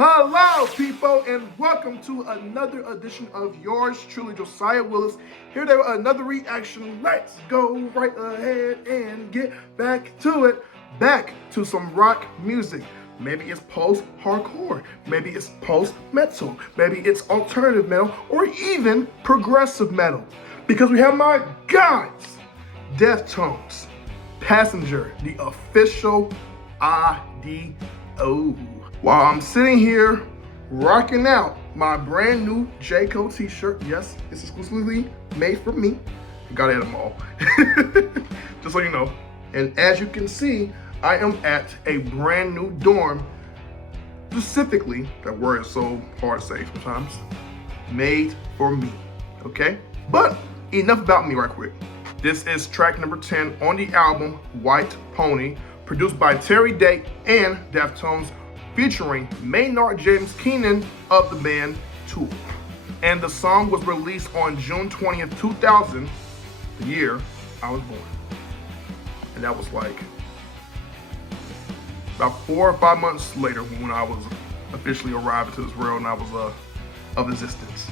Hello, people, and welcome to another edition of yours truly, Josiah Willis. Here there with another reaction. Let's go right ahead and get back to it. Back to some rock music. Maybe it's post-hardcore, maybe it's post-metal, maybe it's alternative metal, or even progressive metal. Because we have my guys, Deftones, Passenger, the official IDO. While I'm sitting here rocking out my brand new J. Cole t-shirt. Yes, it's exclusively made for me. Got it at a mall. Just so you know. And as you can see, I am at a brand new dorm. Specifically, that word is so hard to say sometimes. Made for me, okay? But enough about me right quick. This is track number 10 on the album White Pony, produced by Terry Day and Deftones, featuring Maynard James Keenan of the band Tool. And the song was released on June 20th, 2000, the year I was born. And that was like about 4 or 5 months later when I was officially arrived into this world and I was of existence.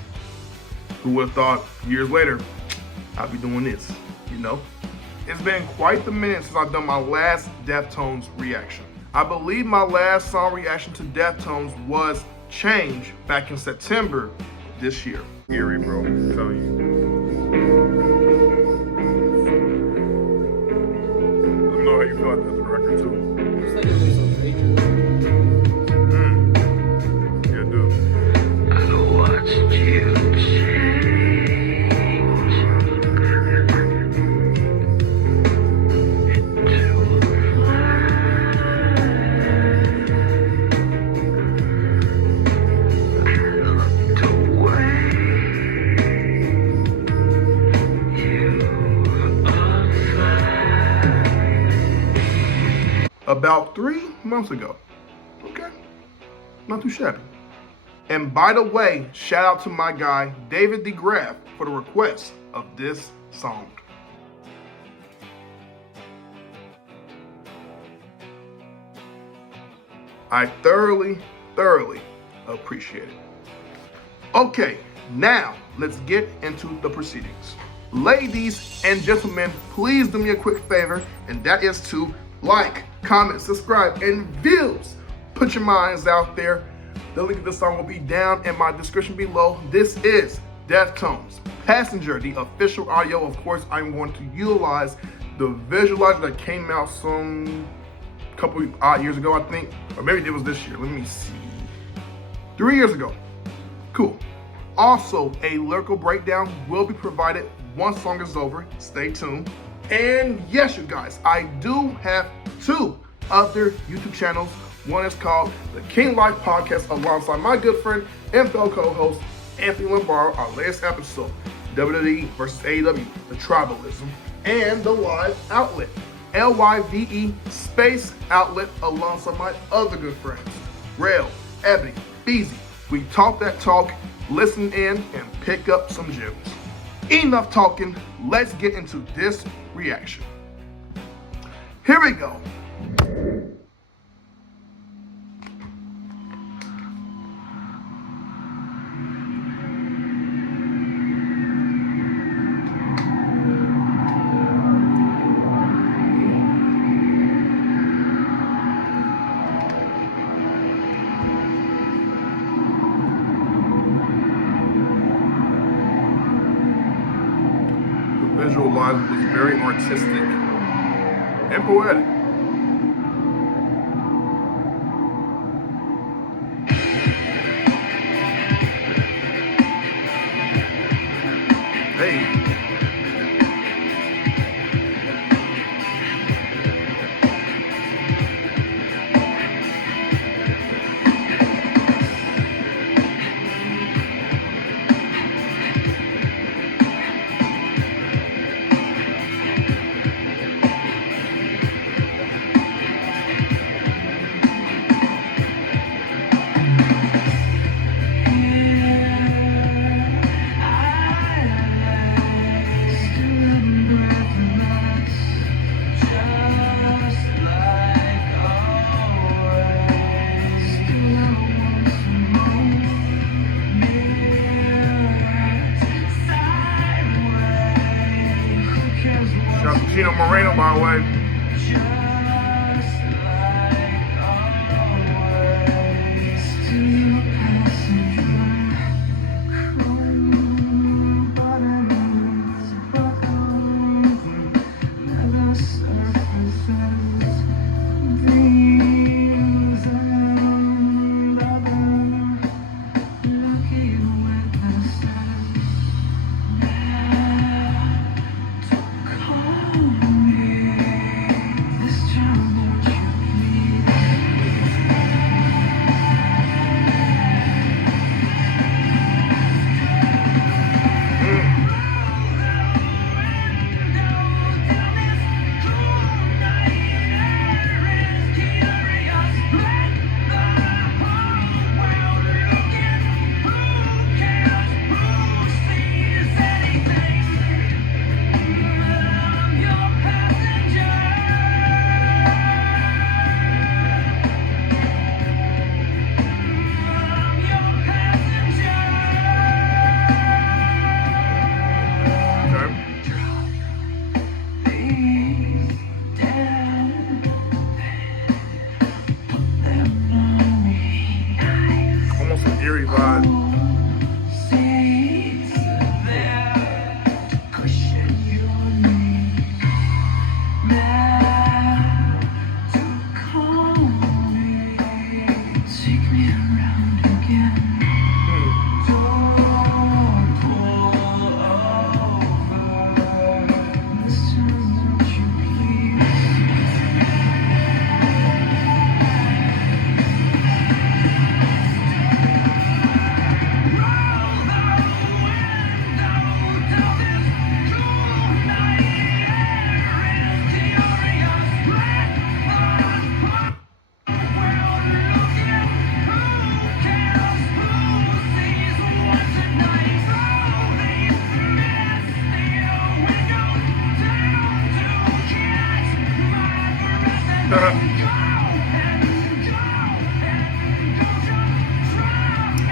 Who would have thought years later I'd be doing this, you know? It's been quite the minute since I've done my last Deftones reaction. I believe my last song reaction to Deftones was Change back in September this year. Eerie, bro, I tell you. Let me know how you feel about the record too. Looks like it was on pages. Yeah, dude. I watched you change. About 3 months ago. Okay, not too shabby. And by the way, shout out to my guy, David DeGraff, for the request of this song. I thoroughly appreciate it. Okay, now let's get into the proceedings. Ladies and gentlemen, please do me a quick favor, and that is to like, comment, subscribe, and views. Put your minds out there. The link to the song will be down in my description below. This is Deftones, Passenger, the official audio. Of course, I'm going to utilize the visualizer that came out some couple odd years ago, I think. Or maybe it was this year. Let me see. 3 years ago. Cool. Also, a lyrical breakdown will be provided once song is over. Stay tuned. And yes, you guys, I do have 2 other YouTube channels. One is called the King Life Podcast alongside my good friend and fellow co-host Anthony Lombardo. Our latest episode, WWE versus AEW, the Tribalism, and the Live Outlet, LYVE Space Outlet, alongside my other good friends, Rail, Ebony, Beezy. We talk that talk, listen in, and pick up some gems. Enough talking, let's get into this reaction. Here we go. Visualized was very artistic and poetic. Hey. Gino Moreno, by the way. Almost an eerie vibe.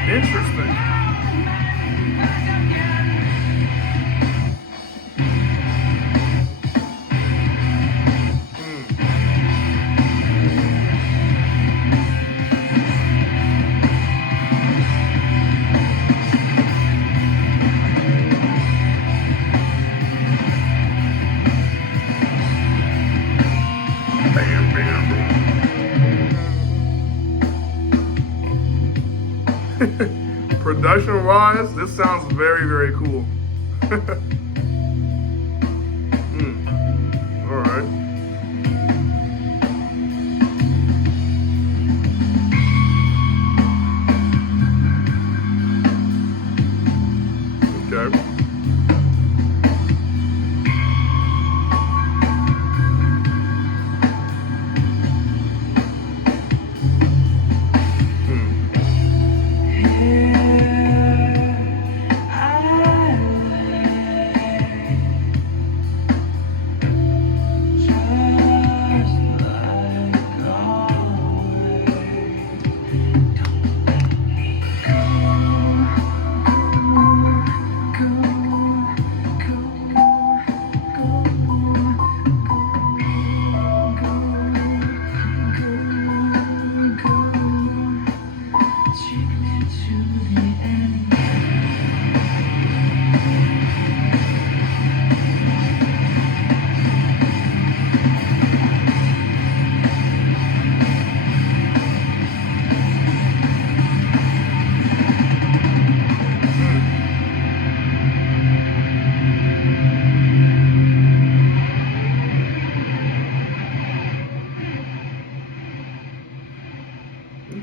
Interesting. Production wise, this sounds very, very cool. All right. Okay.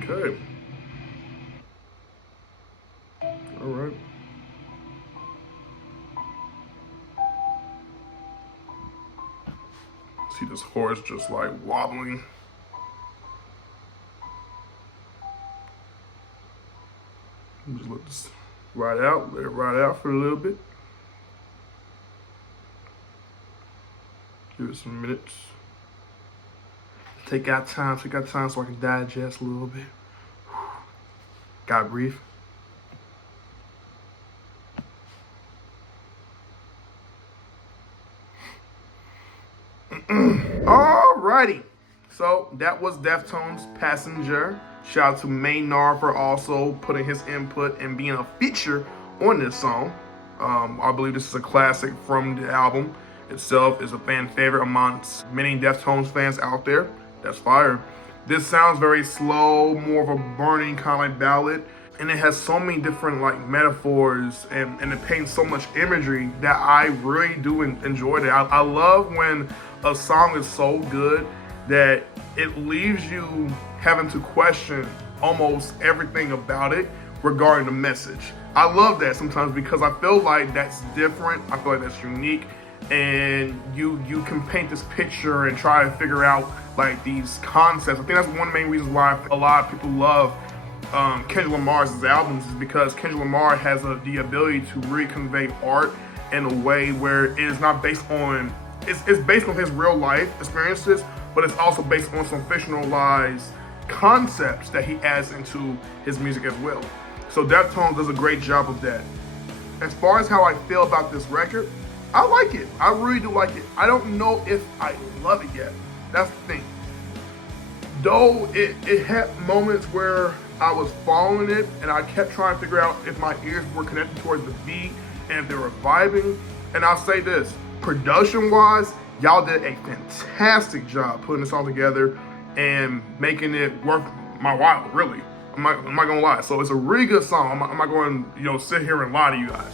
Okay. All right. See this horse just like wobbling. Just let this ride out, let it ride out for a little bit. Give it some minutes. Take our time so I can digest a little bit. Gotta breathe. Alrighty, so that was Deftones' Passenger. Shout out to Maynard for also putting his input and being a feature on this song. I believe this is a classic from the album itself. Is a fan favorite amongst many Deftones fans out there. That's fire. This sounds very slow, more of a burning kind of like ballad, and it has so many different like metaphors and it paints so much imagery that I really do enjoy it. I love when a song is so good that it leaves you having to question almost everything about it regarding the message. I love that sometimes because I feel like that's different. I feel like that's unique, and you can paint this picture and try to figure out like these concepts. I think that's one of the main reasons why a lot of people love Kendrick Lamar's albums, is because Kendrick Lamar has the ability to really convey art in a way where it is not based on, it's based on his real life experiences, but it's also based on some fictionalized concepts that he adds into his music as well. So Deftones does a great job of that. As far as how I feel about this record, I like it. I really do like it. I don't know if I love it yet. That's the thing. Though it had moments where I was following it and I kept trying to figure out if my ears were connected towards the beat and if they were vibing. And I'll say this, production-wise, y'all did a fantastic job putting this all together and making it worth my while, really. I'm not gonna lie. So it's a really good song. I'm not going to sit here and lie to you guys.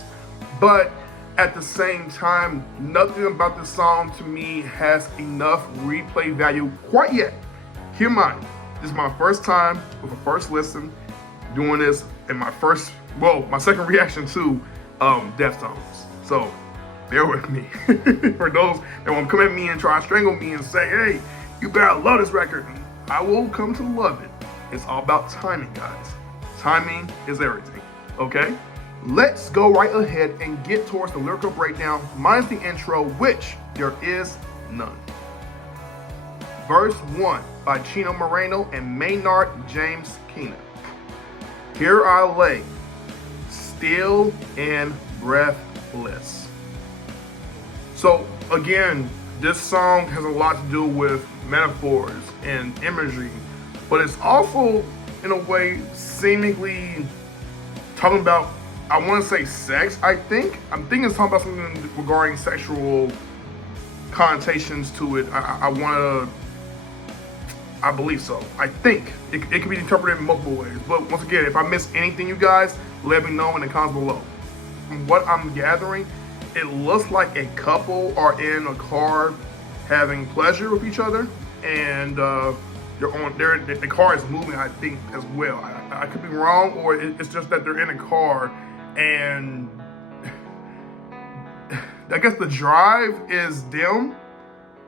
But at the same time, nothing about this song to me has enough replay value quite yet. Keep in mind, this is my first time with a first listen doing this, and my second reaction to Deftones. So bear with me. For those that want to come at me and try to strangle me and say, hey, you better love this record, I will come to love it. It's all about timing, guys. Timing is everything, okay? Let's go right ahead and get towards the lyrical breakdown, minus the intro, which there is none. Verse 1 by Chino Moreno and Maynard James Keenan. Here I lay, still and breathless. So again, this song has a lot to do with metaphors and imagery, but it's also, in a way, seemingly talking about, I want to say sex, I'm thinking it's talking about something regarding sexual connotations to it. I believe so. I think it can be interpreted in multiple ways. But once again, if I miss anything, you guys, let me know in the comments below. From what I'm gathering, it looks like a couple are in a car having pleasure with each other, and the car is moving, I think, as well. I could be wrong, or it's just that they're in a car, and I guess the drive is dim.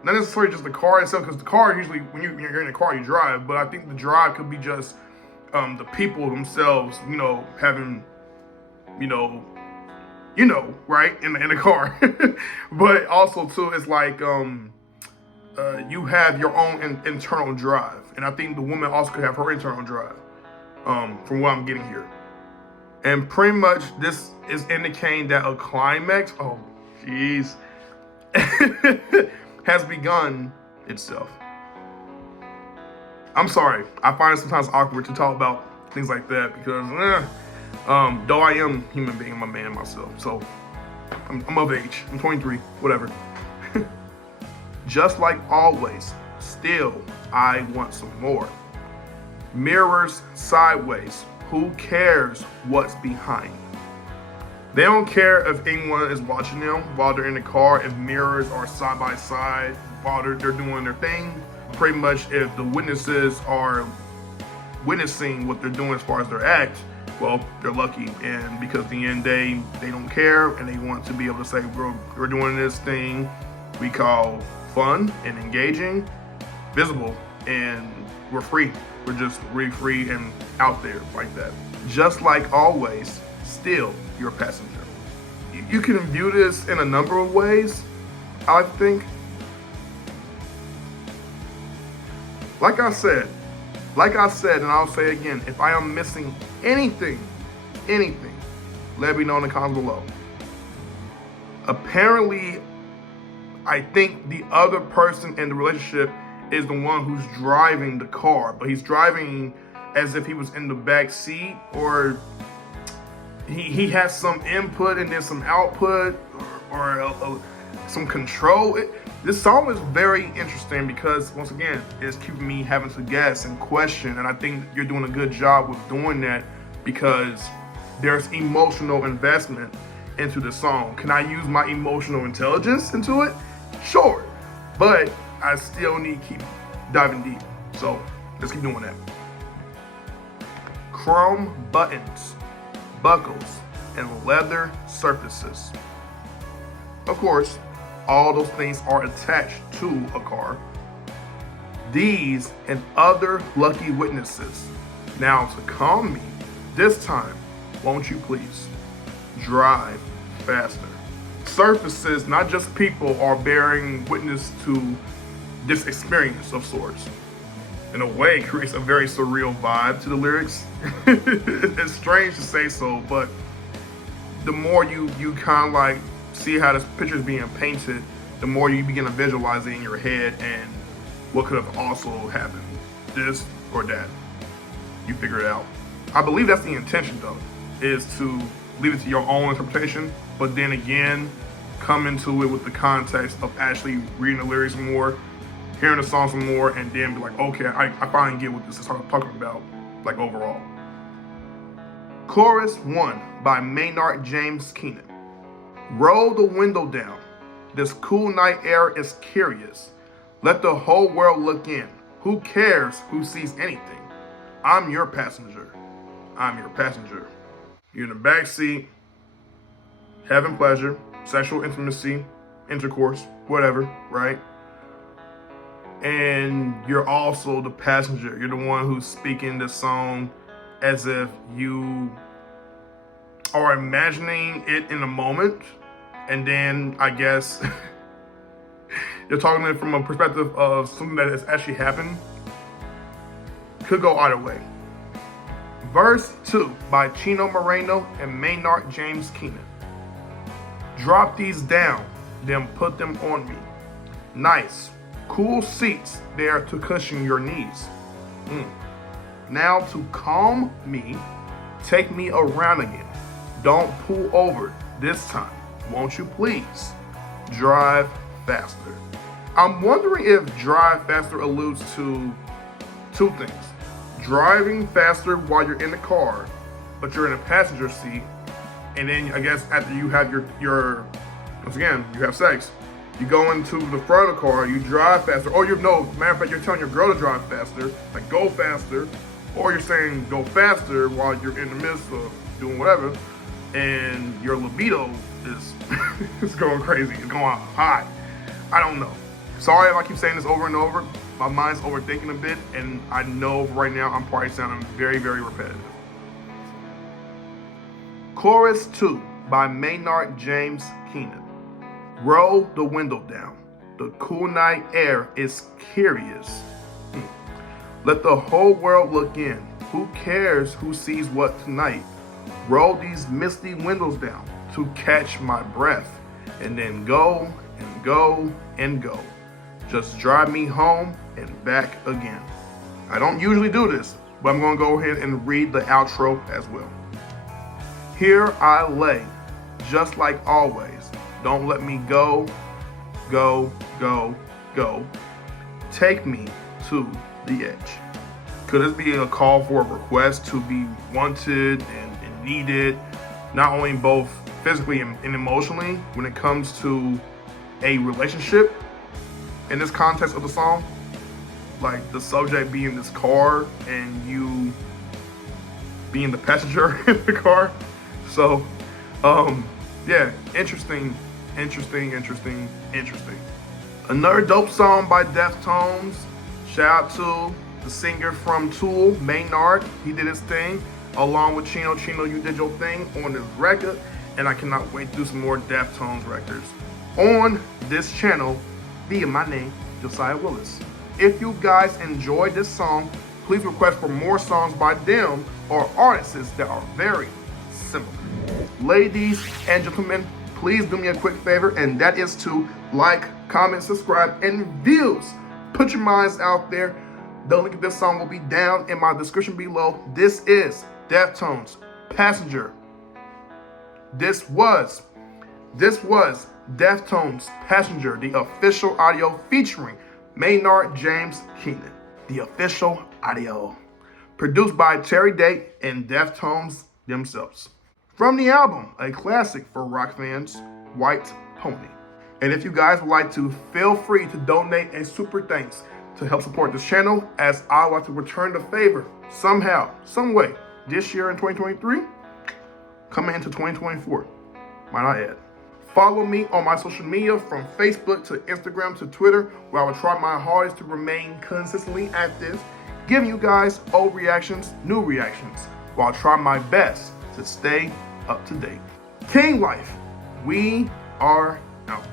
Not necessarily just the car itself, because the car usually, when you're in a car, you drive. But I think the drive could be just the people themselves, having, right, in the car. But also too, it's like you have your own internal drive, and I think the woman also could have her internal drive. From what I'm getting here, and pretty much this is indicating that a climax, oh jeez, has begun itself. I'm sorry, I find it sometimes awkward to talk about things like that because though I am a human being, I'm a man myself, so I'm of age, I'm 23, whatever. Just like always, still I want some more. Mirrors sideways, who cares what's behind? They don't care if anyone is watching them while they're in the car, if mirrors are side by side while they're doing their thing. Pretty much if the witnesses are witnessing what they're doing as far as their act, well, they're lucky. And because at the end of the day, they don't care and they want to be able to say, we're doing this thing we call fun and engaging, visible, and we're free. We're just really free and out there like that. Just like always, still your passenger. You can view this in a number of ways, I like to think. Like I said, and I'll say again, if I am missing anything, let me know in the comments below. Apparently, I think the other person in the relationship is the one who's driving the car, but he's driving as if he was in the back seat, or he has some input and then some output, or some control. This song is very interesting because, once again, it's keeping me having to guess and question, and I think you're doing a good job with doing that because there's emotional investment into the song. Can I use my emotional intelligence into it? Sure, but I still need to keep diving deep. So let's keep doing that. Chrome buttons, buckles, and leather surfaces. Of course, all those things are attached to a car. These and other lucky witnesses. Now, to calm me, this time, won't you please drive faster? Surfaces, not just people, are bearing witness to this experience of sorts. In a way, it creates a very surreal vibe to the lyrics. It's strange to say so, but the more you kind of like see how this picture is being painted, the more you begin to visualize it in your head and what could have also happened, this or that. You figure it out. I believe that's the intention, though, is to leave it to your own interpretation, but then again, come into it with the context of actually reading the lyrics more, hearing the song some more, and then be like, okay, I finally get what this is talking about, like overall. Chorus 1 by Maynard James Keenan. Roll the window down. This cool night air is curious. Let the whole world look in. Who cares who sees anything? I'm your passenger. I'm your passenger. You're in the back seat, having pleasure, sexual intimacy, intercourse, whatever, right? And you're also the passenger. You're the one who's speaking this song as if you are imagining it in a moment. And then I guess you're talking it from a perspective of something that has actually happened. Could go either way. Verse 2 by Chino Moreno and Maynard James Keenan. Drop these down, then put them on me. Nice, cool seats there to cushion your knees. Now to calm me, take me around again. Don't pull over this time. Won't you please drive faster? I'm wondering if drive faster alludes to two things. Driving faster while you're in the car, but you're in a passenger seat, and then I guess after you have your once again, you have sex, you go into the front of the car, you drive faster, or matter of fact, you're telling your girl to drive faster, like go faster, or you're saying go faster while you're in the midst of doing whatever, and your libido is it's going crazy, it's going high. I don't know. Sorry if I keep saying this over and over. My mind's overthinking a bit, and I know right now I'm probably sounding very, very repetitive. Chorus 2 by Maynard James Keenan. Roll the window down. The cool night air is curious. Let the whole world look in. Who cares who sees what tonight? Roll these misty windows down to catch my breath, and then go and go and go. Just drive me home and back again. I don't usually do this, but I'm going to go ahead and read the outro as well. Here I lay, just like always. Don't let me go, go, go, go. Take me to the edge. Could this be a call for a request to be wanted and needed, not only both physically and emotionally when it comes to a relationship in this context of the song? Like the subject being this car and you being the passenger in the car. So, yeah, interesting. Another dope song by Deftones. Shout out to the singer from Tool, Maynard. He did his thing along with Chino. Chino, you did your thing on this record, and I cannot wait to do some more Deftones records on this channel via my name, Josiah Willis. If you guys enjoyed this song, please request for more songs by them or artists that are very similar. Ladies and gentlemen, please do me a quick favor, and that is to like, comment, subscribe, and views Put your minds out there. The link of this song will be down in my description below. This is Deftones, Passenger. This was Deftones, Passenger, the official audio featuring Maynard James Keenan. The official audio. Produced by Terry Day and Deftones themselves. From the album, a classic for rock fans, White Pony. And if you guys would like to, feel free to donate a super thanks to help support this channel, as I would like to return the favor somehow, some way, this year in 2023, coming into 2024, might I add. Follow me on my social media from Facebook to Instagram to Twitter, where I will try my hardest to remain consistently active, giving you guys old reactions, new reactions, while trying my best to stay up to date. King Life, we are out.